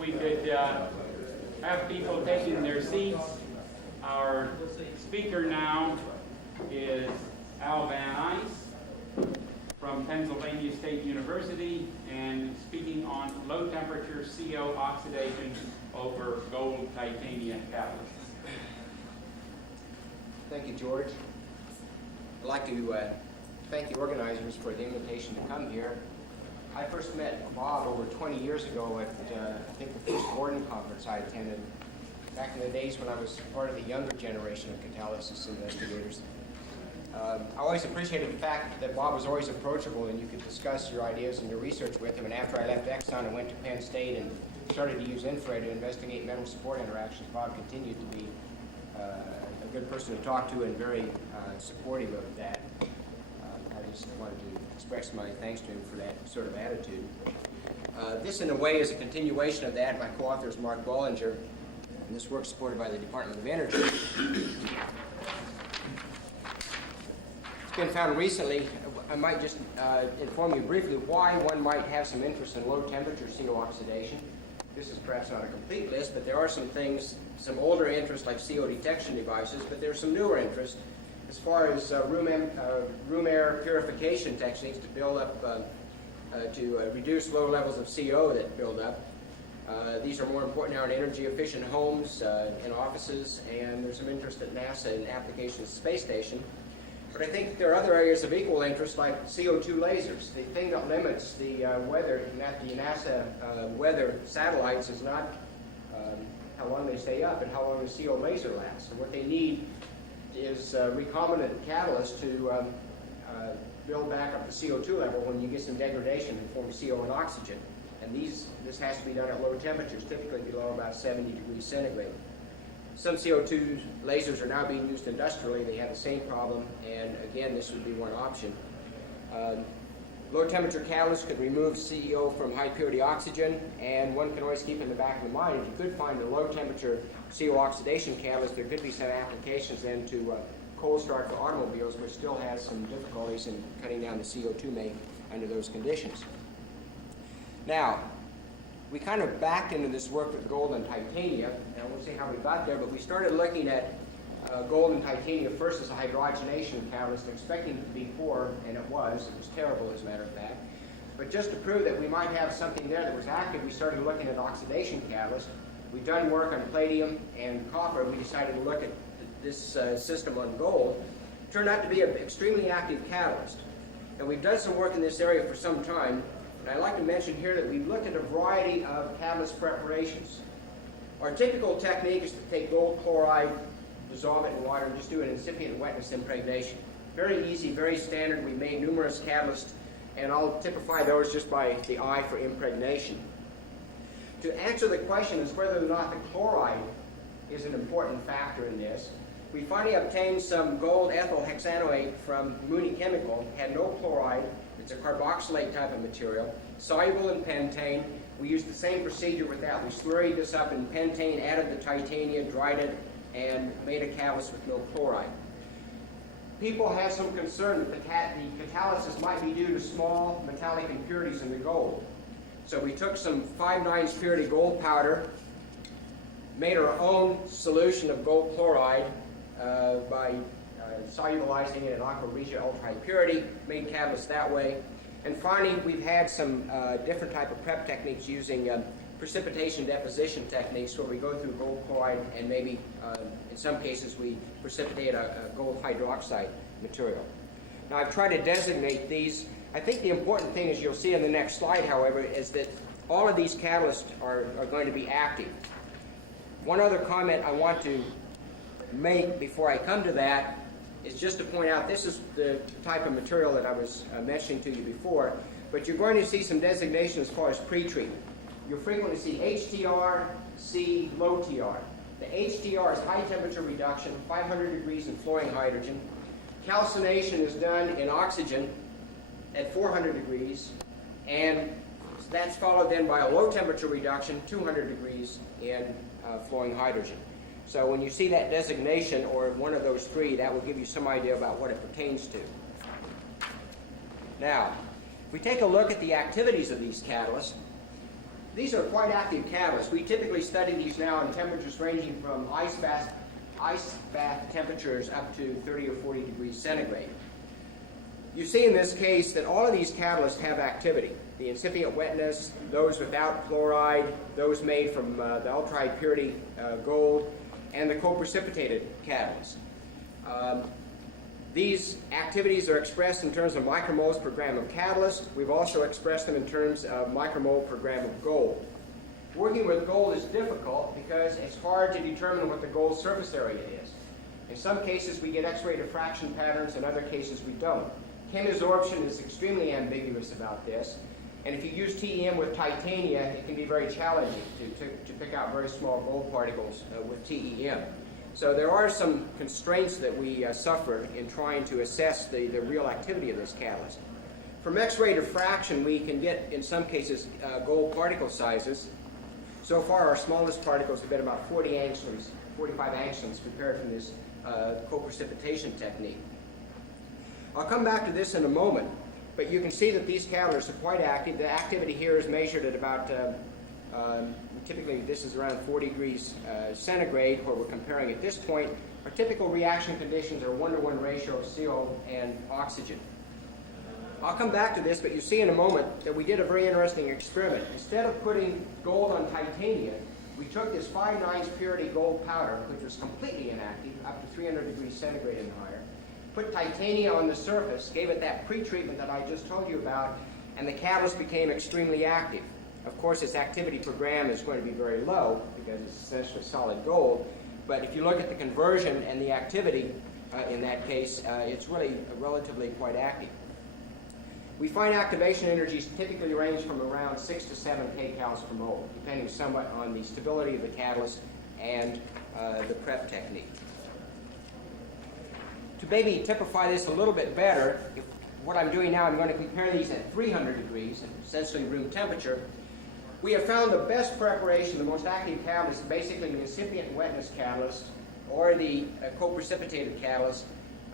we could have people taking their seats. Our speaker now is Vannice from Pennsylvania State University, and speaking on low temperature CO oxidation over gold titanium catalysts. Thank you, George. I'd like to thank the organizers for the invitation to come here. I first met Bob over 20 years ago at, I think, the first Gordon conference I attended, back in the days when I was part of the younger generation of catalysis investigators. I always appreciated the fact that Bob was always approachable and you could discuss your ideas and your research with him. And after I left Exxon and went to Penn State and started to use infrared to investigate metal support interactions, Bob continued to be a good person to talk to and very supportive of that. I just wanted to express my thanks to him for that sort of attitude. This, in a way, is a continuation of that. My co-author is Mark Bollinger, and this work is supported by the Department of Energy. It's been found recently. I might just inform you briefly why one might have some interest in low temperature CO oxidation. This is perhaps not a complete list, but there are some things, some older interests like CO detection devices, but there's some newer interest as far as room air purification techniques to build up, to reduce low levels of CO that build up. These are more important now in energy efficient homes, in offices, and there's some interest at NASA in applications space station. But I think there are other areas of equal interest like CO2 lasers. The thing that limits the weather, the NASA weather satellites is not how long they stay up and how long the CO laser lasts. And what they need is recombinant catalysts to build back up the CO2 level when you get some degradation and form CO and oxygen. And this has to be done at low temperatures, typically below about 70 degrees centigrade. Some CO2 lasers are now being used industrially. They have the same problem, and again, this would be one option. Low temperature catalysts could remove CO from high purity oxygen, and one can always keep in the back of the mind, if you could find a low temperature CO oxidation catalyst, there could be some applications then to cold start for automobiles, which still has some difficulties in cutting down the CO2 make under those conditions. Now, we kind of backed into this work with gold and titanium, and I won't say how we got there, but we started looking at gold and titanium first as a hydrogenation catalyst, expecting it to be poor, and it was. It was terrible, as a matter of fact. But just to prove that we might have something there that was active, we started looking at oxidation catalysts. We've done work on palladium and copper. We decided to look at this system on gold. It turned out to be an extremely active catalyst. And we've done some work in this area for some time. And I'd like to mention here that we've looked at a variety of catalyst preparations. Our typical technique is to take gold chloride, dissolve it in water, and just do an incipient wetness impregnation. Very easy, very standard. We made numerous catalysts, and I'll typify those just by the eye for impregnation. To answer the question as whether or not the chloride is an important factor in this, we finally obtained some gold ethyl hexanoate from Mooney Chemical. It had no chloride. It's a carboxylate type of material, soluble in pentane. We used the same procedure with that. We slurried this up in pentane, added the titanium, dried it, and made a catalyst with no chloride. People have some concern that the catalysis might be due to small metallic impurities in the gold. So we took some 5/9 purity gold powder, made our own solution of gold chloride by solubilizing it in aqua regia ultra high purity, made catalysts that way. And finally, we've had some different type of prep techniques using precipitation deposition techniques where we go through gold chloride and maybe in some cases we precipitate a gold hydroxide material. Now I've tried to designate these. I think the important thing, as you'll see in the next slide, however, is that all of these catalysts are going to be active. One other comment I want to make before I come to that is just to point out this is the type of material that I was mentioning to you before, but you're going to see some designation as far as pretreatment. You'll frequently see HTR, C, low TR. The HTR is high temperature reduction, 500 degrees in fluorine hydrogen. Calcination is done in oxygen at 400 degrees, and that's followed then by a low temperature reduction, 200 degrees in fluorine hydrogen. So when you see that designation, or one of those three, that will give you some idea about what it pertains to. Now, if we take a look at the activities of these catalysts, These are quite active catalysts. We typically study these now in temperatures ranging from ice bath temperatures up to 30 or 40 degrees centigrade. You see in this case that all of these catalysts have activity. The incipient wetness, those without chloride, those made from the ultra-high purity gold, and the co-precipitated catalysts. These activities are expressed in terms of micromoles per gram of catalyst. We've also expressed them in terms of micromole per gram of gold. Working with gold is difficult because it's hard to determine what the gold surface area is. In some cases we get X-ray diffraction patterns, in other cases we don't. Chemisorption is extremely ambiguous about this, and if you use TEM with titania, it can be very challenging to pick out very small gold particles with TEM. So there are some constraints that we suffer in trying to assess the real activity of this catalyst. From X-ray diffraction, we can get, in some cases, gold particle sizes. So far, our smallest particles have been about 40 angstroms, 45 angstroms, prepared from this co-precipitation technique. I'll come back to this in a moment, but you can see that these catalysts are quite active. The activity here is measured at about, typically this is around 40 degrees centigrade, where we're comparing at this point. Our typical reaction conditions are a 1-to-1 ratio of CO and oxygen. I'll come back to this, but you see in a moment that we did a very interesting experiment. Instead of putting gold on titania, we took this 5/9 purity gold powder, which was completely inactive, up to 300 degrees centigrade and higher, put titania on the surface, gave it that pretreatment that I just told you about, and the catalyst became extremely active. Of course, its activity per gram is going to be very low because it's essentially solid gold, but if you look at the conversion and the activity in that case, it's really relatively quite active. We find activation energies typically range from around 6 to 7 kcals per mole, depending somewhat on the stability of the catalyst and the prep technique. To maybe typify this a little bit better, what I'm doing now, I'm going to compare these at 300 degrees, essentially room temperature. We have found the best preparation, the most active catalyst, basically the incipient wetness catalyst or the co-precipitated catalyst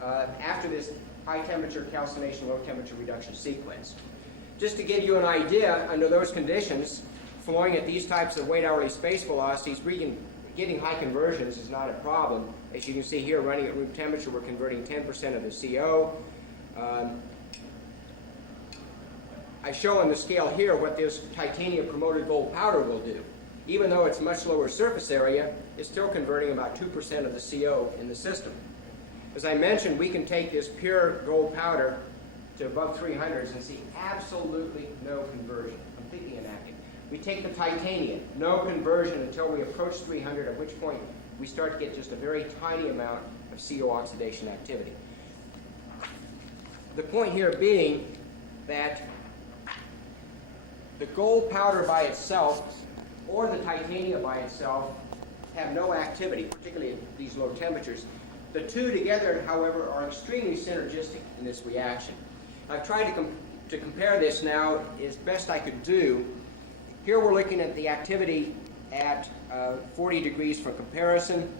after this high temperature calcination, low temperature reduction sequence. Just to give you an idea, under those conditions, flowing at these types of weight hourly space velocities, getting high conversions is not a problem. As you can see here, running at room temperature, we're converting 10% of the CO. I show on the scale here what this titanium promoted gold powder will do. Even though it's much lower surface area, it's still converting about 2% of the CO in the system. As I mentioned, we can take this pure gold powder to above 300s and see absolutely no conversion, completely inactive. We take the titanium, no conversion until we approach 300, at which point we start to get just a very tiny amount of CO oxidation activity. The point here being that the gold powder by itself or the titanium by itself have no activity, particularly at these low temperatures. The two together, however, are extremely synergistic in this reaction. I've tried to compare this now as best I could do. Here we're looking at the activity at 40 degrees for comparison.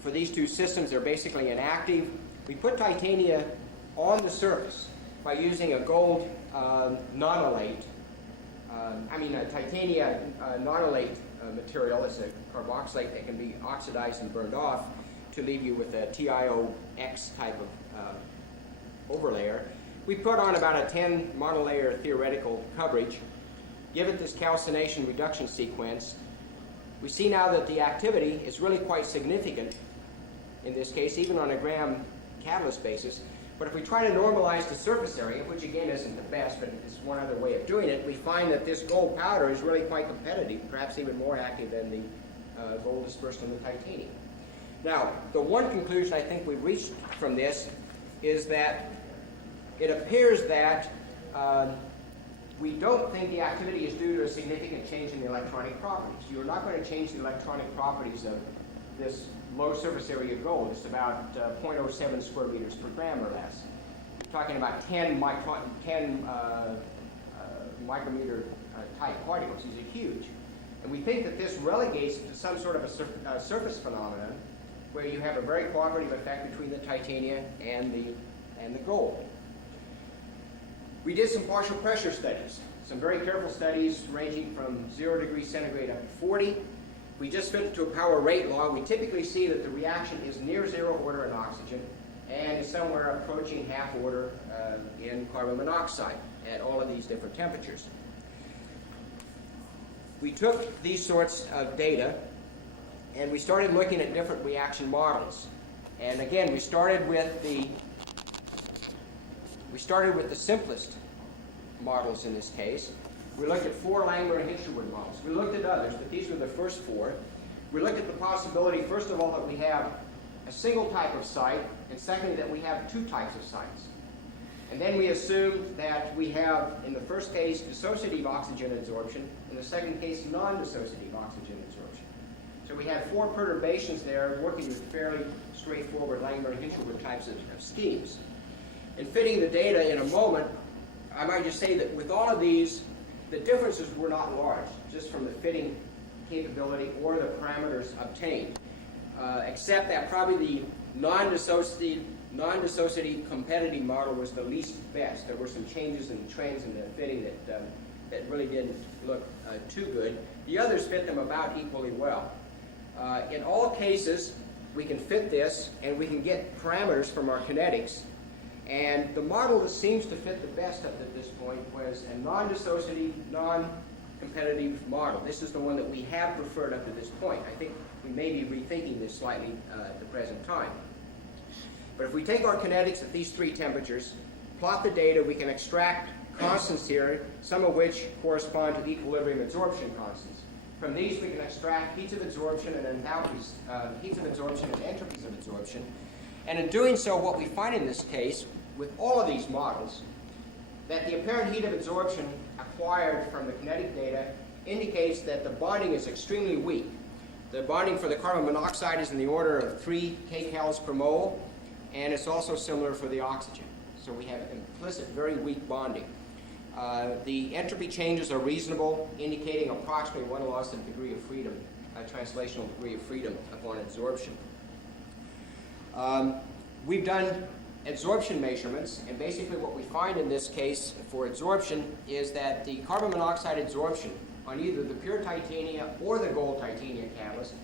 For these two systems, they're basically inactive. We put titania on the surface by using a gold nonylate, a titania nonylate material. It's a carboxylate that can be oxidized and burned off to leave you with a TiO2 type of overlayer. We put on about a 10 monolayer theoretical coverage, give it this calcination reduction sequence. We see now that the activity is really quite significant in this case, even on a gram catalyst basis. But if we try to normalize the surface area, which again isn't the best, but it's one other way of doing it, we find that this gold powder is really quite competitive, perhaps even more active than the gold dispersed on the titanium. Now, the one conclusion I think we've reached from this is that it appears that we don't think the activity is due to a significant change in the electronic properties. You're not going to change the electronic properties of this low surface area gold. It's about 0.07 square meters per gram or less. We're talking about 10 micrometer type particles. These are huge. And we think that this relegates to some sort of a surface phenomenon where you have a very cooperative effect between the titania and the gold. We did some partial pressure studies. some very careful studies ranging from 0 degrees centigrade up to 40. We just fit it to a power rate law. We typically see that the reaction is near 0 order in oxygen and is somewhere approaching half order in carbon monoxide at all of these different temperatures. We took these sorts of data and we started looking at different reaction models. And again, we started with the simplest models in this case. We looked at 4 Langmuir and Hinshelwood models. We looked at others, but these were the first 4. We looked at the possibility, first of all, that we have a single type of site, and secondly, that we have 2 types of sites. And then we assumed that we have, in the first case, dissociative oxygen adsorption, in the second case, non-dissociative oxygen adsorption. So we had 4 perturbations there, working with fairly straightforward Langmuir and Hinshelwood types of schemes. In fitting the data in a moment, I might just say that with all of these, the differences were not large, just from the fitting capability or the parameters obtained, except that probably the non-dissociative competitive model was the least best. There were some changes in trends in the fitting that really didn't look too good. The others fit them about equally well. In all cases, we can fit this and we can get parameters from our kinetics. And the model that seems to fit the best up at this point was a non-dissociative, non-competitive model. This is the one that we have preferred up to this point. I think we may be rethinking this slightly at the present time. But if we take our kinetics at these 3 temperatures, plot the data, we can extract constants here, some of which correspond to equilibrium absorption constants. From these, we can extract heats of absorption and enthalpies, heats of absorption and entropies of absorption. And in doing so, what we find in this case, with all of these models, that the apparent heat of absorption acquired from the kinetic data indicates that the bonding is extremely weak. The bonding for the carbon monoxide is in the order of 3 kcals per mole, and it's also similar for the oxygen. So we have implicit, very weak bonding. The entropy changes are reasonable, indicating approximately 1/11 degree of freedom, a translational degree of freedom upon absorption. We've done adsorption measurements, and basically what we find in this case for adsorption is that the carbon monoxide adsorption on either the pure titania or the gold titania catalyst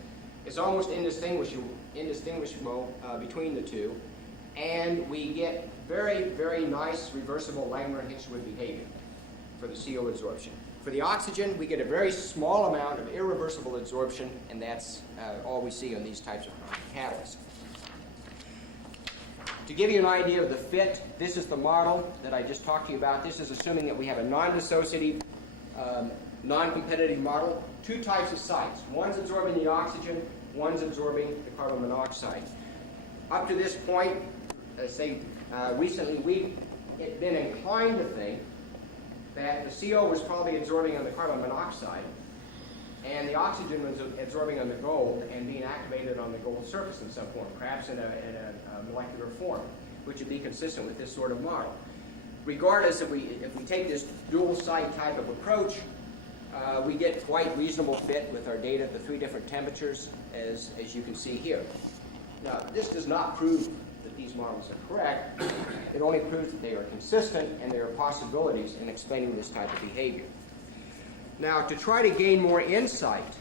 is almost indistinguishable between the two, and we get very, very nice reversible Langmuir and Hinshelwood behavior for the CO adsorption. For the oxygen, we get a very small amount of irreversible adsorption, and that's all we see on these types of catalysts. To give you an idea of the fit, this is the model that I just talked to you about. This is assuming that we have a non-dissociative, non-competitive model. 2 types of sites. One's absorbing the oxygen, one's absorbing the carbon monoxide. Up to this point, recently, we've been inclined to think that the CO was probably absorbing on the carbon monoxide, and the oxygen was absorbing on the gold and being activated on the gold surface in some form, perhaps in a molecular form, which would be consistent with this sort of model. Regardless, if we take this dual site type of approach, we get quite reasonable fit with our data at the 3 different temperatures, as you can see here. Now, this does not prove that these models are correct. It only proves that they are consistent and there are possibilities in explaining this type of behavior. Now, to try to gain more insight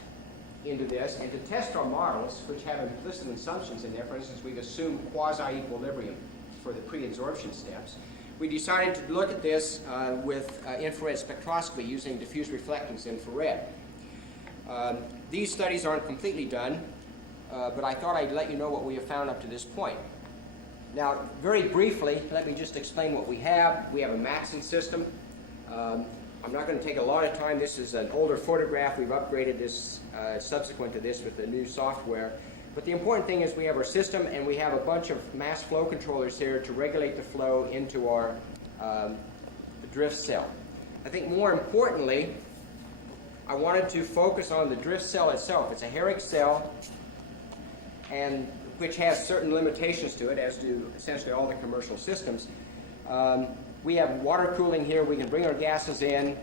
into this and to test our models, which have implicit assumptions in there, for instance, we've assumed quasi-equilibrium for the pre-adsorption steps, we decided to look at this with infrared spectroscopy using diffuse reflectance infrared. These studies aren't completely done, but I thought I'd let you know what we have found up to this point. Now, very briefly, let me just explain what we have. We have a Maxent system. I'm not going to take a lot of time. This is an older photograph. We've upgraded this subsequent to this with the new software. But the important thing is we have our system, and we have a bunch of mass flow controllers here to regulate the flow into our drift cell. I think more importantly, I wanted to focus on the drift cell itself. It's a Herrick cell, and which has certain limitations to it, as do essentially all the commercial systems. We have water cooling here. We can bring our gases in.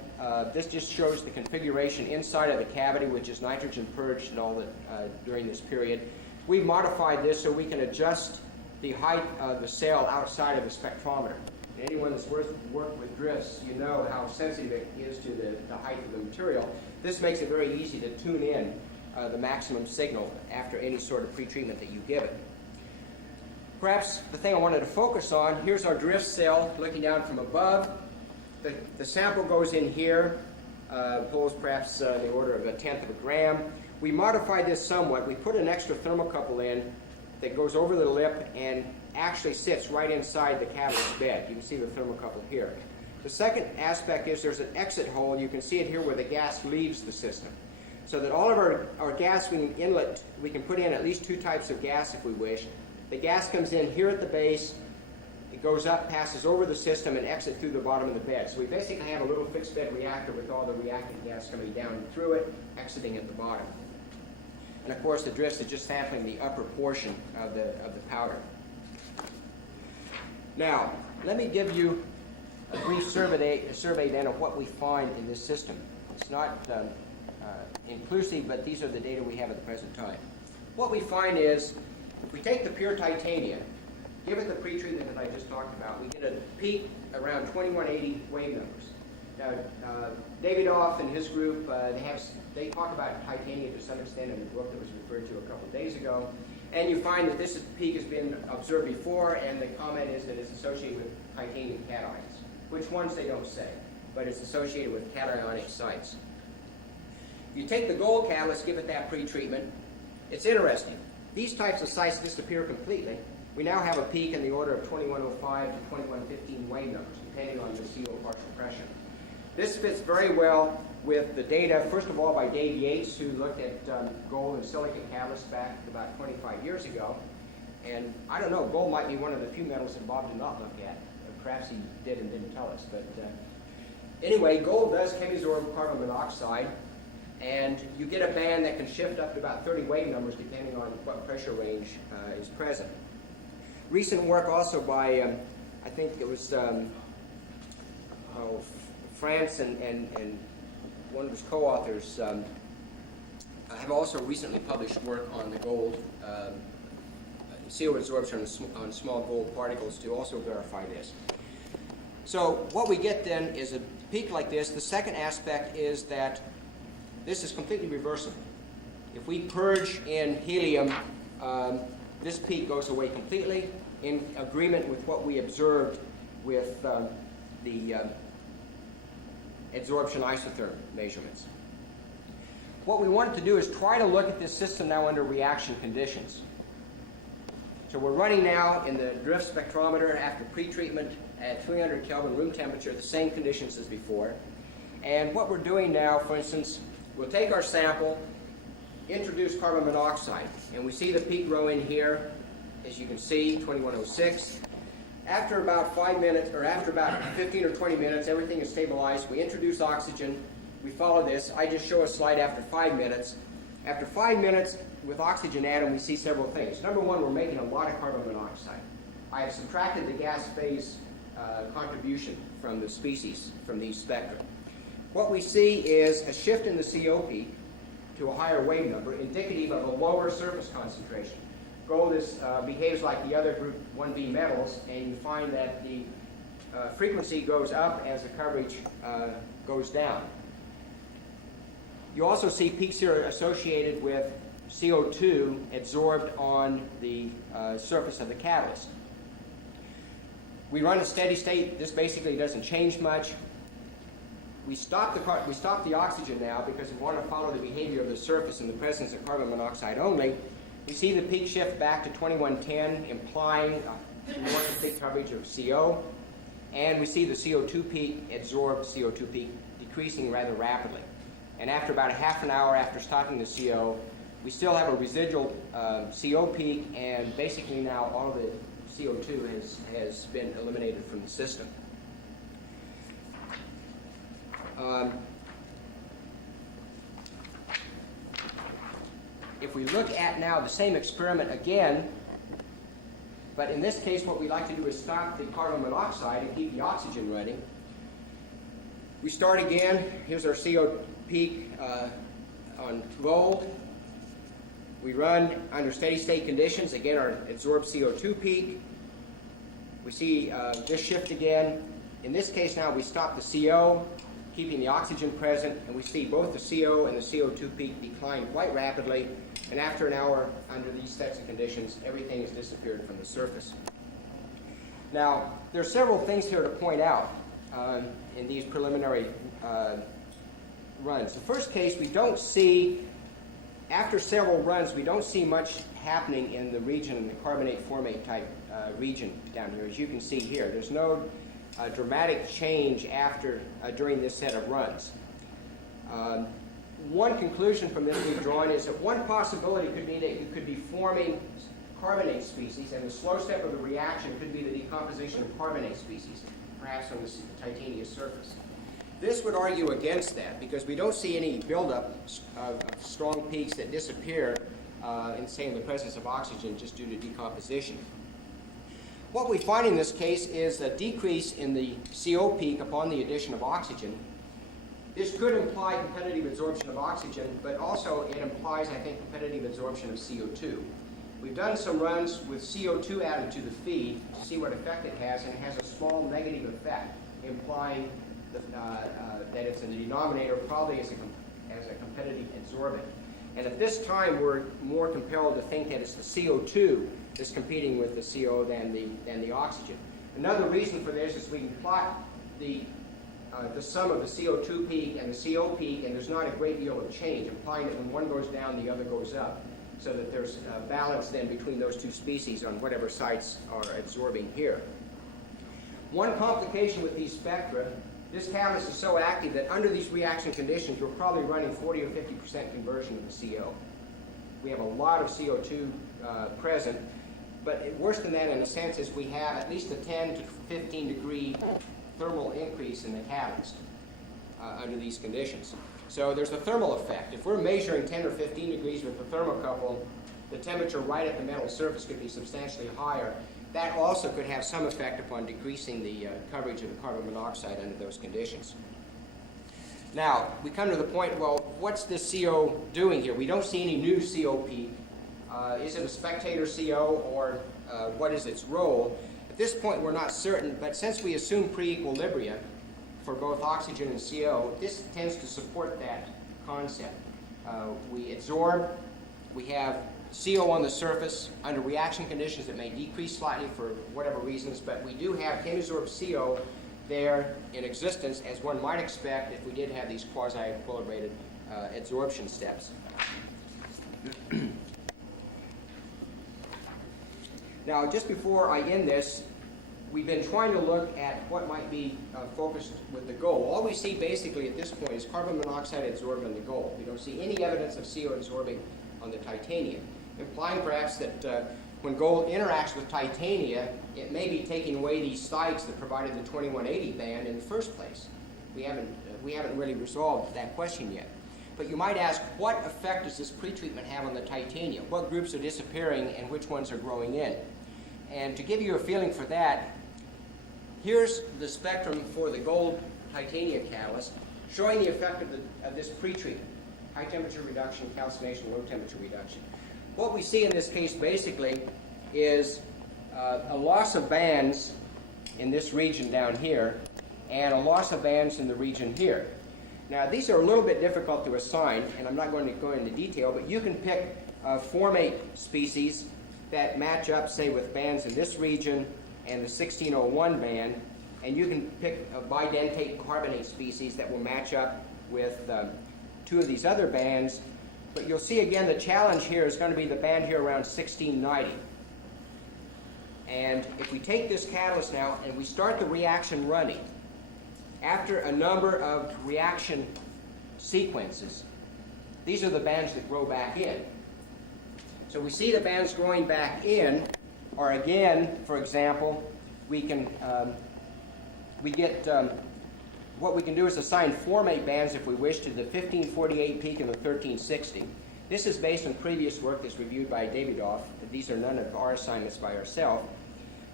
This just shows the configuration inside of the cavity, which is nitrogen purged and all that during this period. We've modified this so we can adjust the height of the cell outside of the spectrometer. Anyone that's worked with drifts, you know how sensitive it is to the height of the material. This makes it very easy to tune in the maximum signal after any sort of pretreatment that you give it. Perhaps the thing I wanted to focus on, here's our drift cell looking down from above. The sample goes in here, holds perhaps the order of 1/10 of a gram. We modified this somewhat. We put an extra thermocouple in that goes over the lip and actually sits right inside the catalyst bed. You can see the thermocouple here. The second aspect is there's an exit hole. You can see it here where the gas leaves the system. So that all of our gas inlet, we can put in at least 2 types of gas if we wish. The gas comes in here at the base, it goes up, passes over the system, and exits through the bottom of the bed. So we basically have a little fixed bed reactor with all the reactant gas coming down through it, exiting at the bottom. And of course the drifts are just sampling the upper portion of the powder. Now, let me give you a brief survey then of what we find in this system. It's not inclusive, but these are the data we have at the present time. What we find is, if we take the pure titanium, give it the pretreatment that I just talked about, we get a peak around 2180 wave numbers. Now, David Off and his group, they talk about titanium to some extent in the book that was referred to a couple of days ago. And you find that this peak has been observed before, and the comment is that it's associated with titanium cations. Which ones they don't say, but it's associated with cationic sites. If you take the gold catalyst, give it that pretreatment, it's interesting. These types of sites disappear completely. We now have a peak in the order of 2105 to 2115 wave numbers, depending on the CO partial pressure. This fits very well with the data, first of all, by Dave Yates, who looked at gold and silicate catalysts back about 25 years ago. And I don't know, gold might be one of the few metals that Bob did not look at. Perhaps he did and didn't tell us. But anyway, gold does chemisorb carbon monoxide, and you get a band that can shift up to about 30 wave numbers depending on what pressure range is present. Recent work also by, I think it was France and one of his co-authors have also recently published work on the gold CO absorption on small gold particles to also verify this. So what we get then is a peak like this. The second aspect is that this is completely reversible. If we purge in helium, this peak goes away completely in agreement with what we observed with the adsorption isotherm measurements. What we wanted to do is try to look at this system now under reaction conditions. So we're running now in the drift spectrometer after pretreatment at 300 Kelvin room temperature, the same conditions as before. And what we're doing now, for instance, we'll take our sample, introduce carbon monoxide, and we see the peak grow in here, as you can see, 2106. After about 5 minutes, or after about 15 or 20 minutes, everything is stabilized. We introduce oxygen. We follow this. I just show a slide after 5 minutes. After 5 minutes, with oxygen atom, we see several things. Number one, we're making a lot of carbon monoxide. I have subtracted the gas phase contribution from the species, from these spectra. What we see is a shift in the CO peak to a higher wave number, indicative of a lower surface concentration. Gold behaves like the other group 1B metals, and you find that the frequency goes up as the coverage goes down. You also see peaks here associated with CO2 adsorbed on the surface of the catalyst. We run a steady state. This basically doesn't change much. We stop the oxygen now because we want to follow the behavior of the surface in the presence of carbon monoxide only. We see the peak shift back to 2110, implying a more complete coverage of CO. And we see the CO2 peak, adsorbed CO2 peak, decreasing rather rapidly. And after about a half an hour after stopping the CO, we still have a residual CO peak, and basically now all of the CO2 has been eliminated from the system. If we look at now the same experiment again, but in this case what we like to do is stop the carbon monoxide and keep the oxygen running. We start again. Here's our CO peak on gold. We run under steady state conditions, again our adsorbed CO2 peak. We see this shift again. In this case now, we stop the CO, keeping the oxygen present, and we see both the CO and the CO2 peak decline quite rapidly, and after an hour under these sets of conditions, everything has disappeared from the surface. Now, there are several things here to point out in these preliminary runs. The first case, we don't see, after several runs, we don't see much happening in the region, the carbonate formate type region down here. As you can see here, there's no dramatic change during this set of runs. One conclusion from this we've drawn is that one possibility could be that you could be forming carbonate species, and the slow step of the reaction could be the decomposition of carbonate species, perhaps on the titanium surface. This would argue against that, because we don't see any buildup of strong peaks that disappear in the presence of oxygen just due to decomposition. What we find in this case is a decrease in the CO peak upon the addition of oxygen. This could imply competitive absorption of oxygen, but also it implies, I think, competitive absorption of CO2. We've done some runs with CO2 added to the feed to see what effect it has, and it has a small negative effect, implying that it's in the denominator probably as a competitive absorbent. And at this time, we're more compelled to think that it's the CO2 that's competing with the CO than the oxygen. Another reason for this is we can plot the sum of the CO2 peak and the CO peak, and there's not a great deal of change, implying that when one goes down, the other goes up, so that there's a balance then between those two species on whatever sites are absorbing here. One complication with these spectra, this catalyst is so active that under these reaction conditions, you're probably running 40 or 50% conversion of the CO. We have a lot of CO2 present, but worse than that in a sense is we have at least a 10 to 15 degree thermal increase in the catalyst under these conditions. So there's a thermal effect. If we're measuring 10 or 15 degrees with the thermocouple, the temperature right at the metal surface could be substantially higher. That also could have some effect upon decreasing the coverage of the carbon monoxide under those conditions. Now, we come to the point, well, what's this CO doing here? We don't see any new CO peak. Is it a spectator CO, or what is its role? At this point, we're not certain, but since we assume pre-equilibria for both oxygen and CO, this tends to support that concept. We absorb, we have CO on the surface under reaction conditions that may decrease slightly for whatever reasons, but we do have chemisorped CO there in existence, as one might expect if we did have these quasi-equilibrated adsorption steps. Now, just before I end this, we've been trying to look at what might be focused with the gold. All we see basically at this point is carbon monoxide adsorbed on the gold. We don't see any evidence of CO absorbing on the titanium, implying perhaps that when gold interacts with titania, it may be taking away these sites that provided the 2180 band in the first place. We haven't really resolved that question yet. But you might ask, what effect does this pretreatment have on the titanium? What groups are disappearing and which ones are growing in? And to give you a feeling for that, here's the spectrum for the gold titanium catalyst showing the effect of this pretreatment. High temperature reduction, calcination, low temperature reduction. What we see in this case basically is a loss of bands in this region down here and a loss of bands in the region here. Now these are a little bit difficult to assign, and I'm not going to go into detail, but you can pick formate species that match up, say, with bands in this region and the 1601 band, and you can pick a bidentate carbonate species that will match up with two of these other bands. But you'll see again the challenge here is going to be the band here around 1690. And if we take this catalyst now and we start the reaction running, after a number of reaction sequences, these are the bands that grow back in. So we see the bands growing back in, or again, for example, we can what we can do is assign formate bands, if we wish, to the 1548 peak and the 1360. This is based on previous work that's reviewed by Davidoff. These are none of our assignments by ourselves.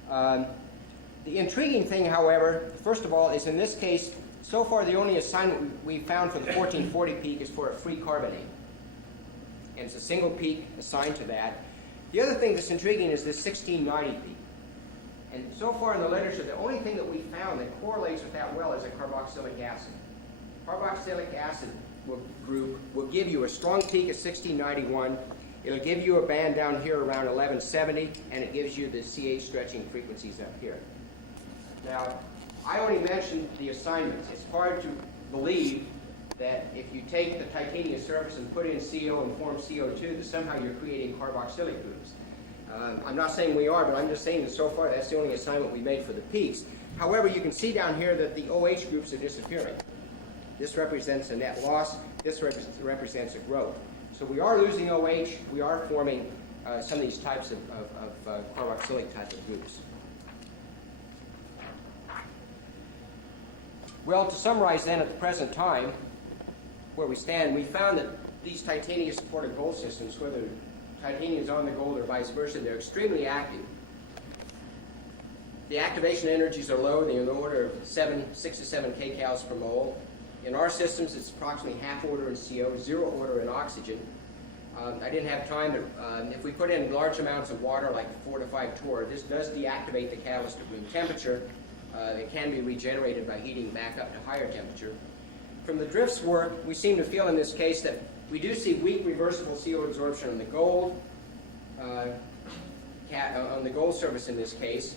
The intriguing thing, however, first of all, is in this case, so far the only assignment we found for the 1440 peak is for a free carbonate. And it's a single peak assigned to that. The other thing that's intriguing is this 1690 peak. And so far in the literature, the only thing that we found that correlates with that well is a carboxylic acid. Carboxylic acid group will give you a strong peak at 1691. It'll give you a band down here around 1170, and it gives you the CH stretching frequencies up here. Now, I only mentioned the assignments. It's hard to believe that if you take the titanium surface and put in CO and form CO2, that somehow you're creating carboxylic groups. I'm not saying we are, but I'm just saying that so far that's the only assignment we made for the peaks. However, you can see down here that the OH groups are disappearing. This represents a net loss. This represents a growth. So we are losing OH. We are forming some of these types of carboxylic type of groups. Well, to summarize then, at the present time, where we stand, we found that these titanium-supported gold systems, whether titanium is on the gold or vice versa, they're extremely active. The activation energies are low. They're in the order of 6 to 7 kcals per mole. In our systems, it's approximately half order in CO, 0 order in oxygen. I didn't have time, but if we put in large amounts of water, like 4 to 5 torr, this does deactivate the catalyst at room temperature. It can be regenerated by heating back up to higher temperature. From the drifts work, we seem to feel in this case that we do see weak reversible CO absorption on the gold, on the gold surface in this case.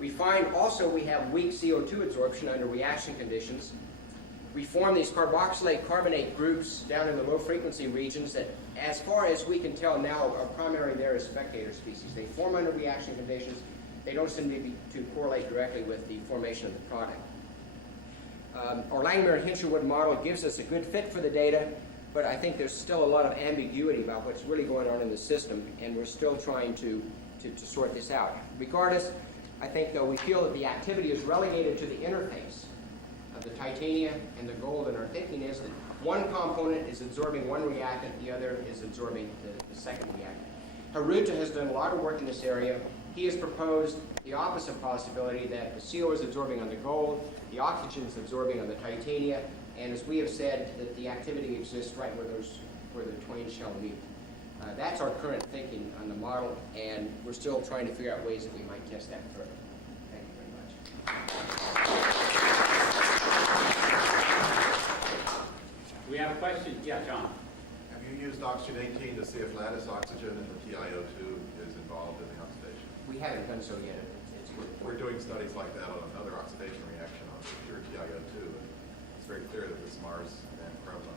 We find also we have weak CO2 absorption under reaction conditions. We form these carboxylate carbonate groups down in the low frequency regions that, as far as we can tell now, are primarily there as spectator species. They form under reaction conditions. They don't seem to correlate directly with the formation of the product. Our Langmuir and Hinshelwood model gives us a good fit for the data, but I think there's still a lot of ambiguity about what's really going on in the system, and we're still trying to sort this out. Regardless, I think, though, we feel that the activity is relegated to the interface of the titanium and the gold, and our thinking is that one component is absorbing one reactant, the other is absorbing the second reactant. Haruta has done a lot of work in this area. He has proposed the opposite possibility, that the CO is absorbing on the gold, the oxygen is absorbing on the titanium, and as we have said, that the activity exists right where the twain shall meet. That's our current thinking on the model, and we're still trying to figure out ways that we might test that further. Thank you very much. We have a question? Yeah, John. Have you used oxygen 18 to see if lattice oxygen and the TiO2 is involved in the oxidation? We haven't done so yet. It's good. We're doing studies like that on another oxidation reaction on pure TiO2, and it's very clear that this Mars and chromium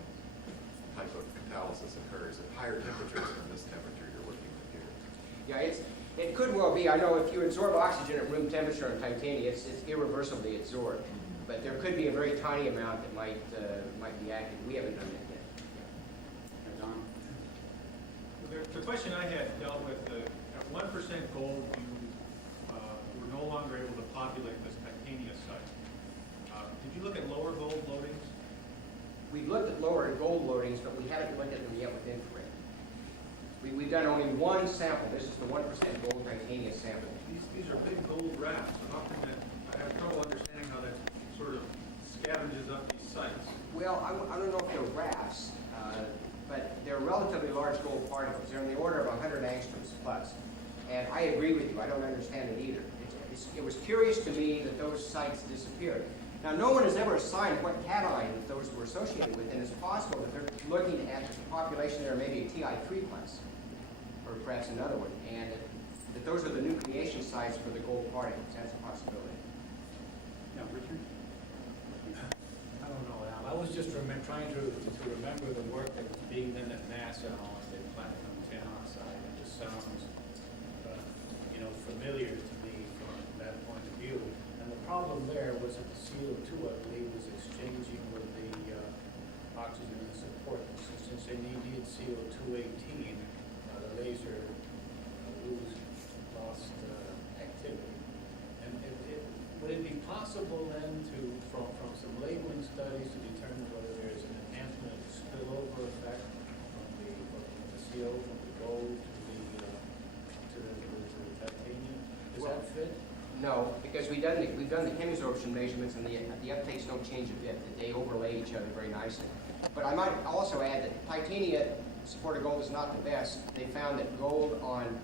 type of catalysis occurs at higher temperatures than this temperature you're looking at here. Yeah, it could well be. I know if you absorb oxygen at room temperature in titanium, it's irreversibly absorbed. But there could be a very tiny amount that might be active. We haven't done that yet. Yeah, John. The question I had dealt with at 1% gold, you were no longer able to populate this titanium site. Did you look at lower gold loadings? We've looked at lower gold loadings, but we haven't looked at them yet with infrared. We've done only one sample. This is the 1% gold titanium sample. These are big gold rafts. Often I have trouble understanding how that sort of scavenges up these sites. Well, I don't know if they're rafts, but they're relatively large gold particles. They're in the order of 100 angstroms plus. And I agree with you. I don't understand it either. It was curious to me that those sites disappeared. Now, no one has ever assigned what cation those were associated with, and it's possible that they're looking at the population there, maybe a Ti3 plus, or perhaps another one, and that those are the nucleation sites for the gold particles. That's a possibility. No, Richard? I don't know, Al. I was just trying to remember the work that was being done at NASA on the platinum tin oxide. It just sounds, familiar to me from that point of view. And the problem there was that the CO2, I believe, was exchanging with the oxygen and support. Since they needed CO2-18, the laser lost activity. And would it be possible then from some labeling studies to determine whether there's an enhancement of the spillover effect from the CO, from the gold to the titanium? Does that fit? No, because we've done the chemisorption measurements, and the uptakes don't change a bit. That they overlay each other very nicely. But I might also add that titanium supported gold is not the best. They found that gold on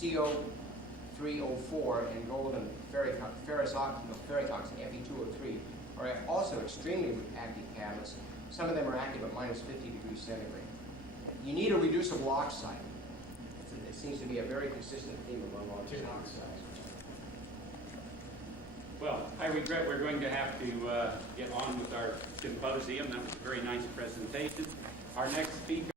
CO Fe3O4 and gold and ferric oxide, Fe2O3, are also extremely active catalysts. Some of them are active at minus 50 degrees centigrade. You need a reducible oxide. It seems to be a very consistent theme among all these oxides. Well, I regret we're going to have to get on with our symposium. That was a very nice presentation. Our next speaker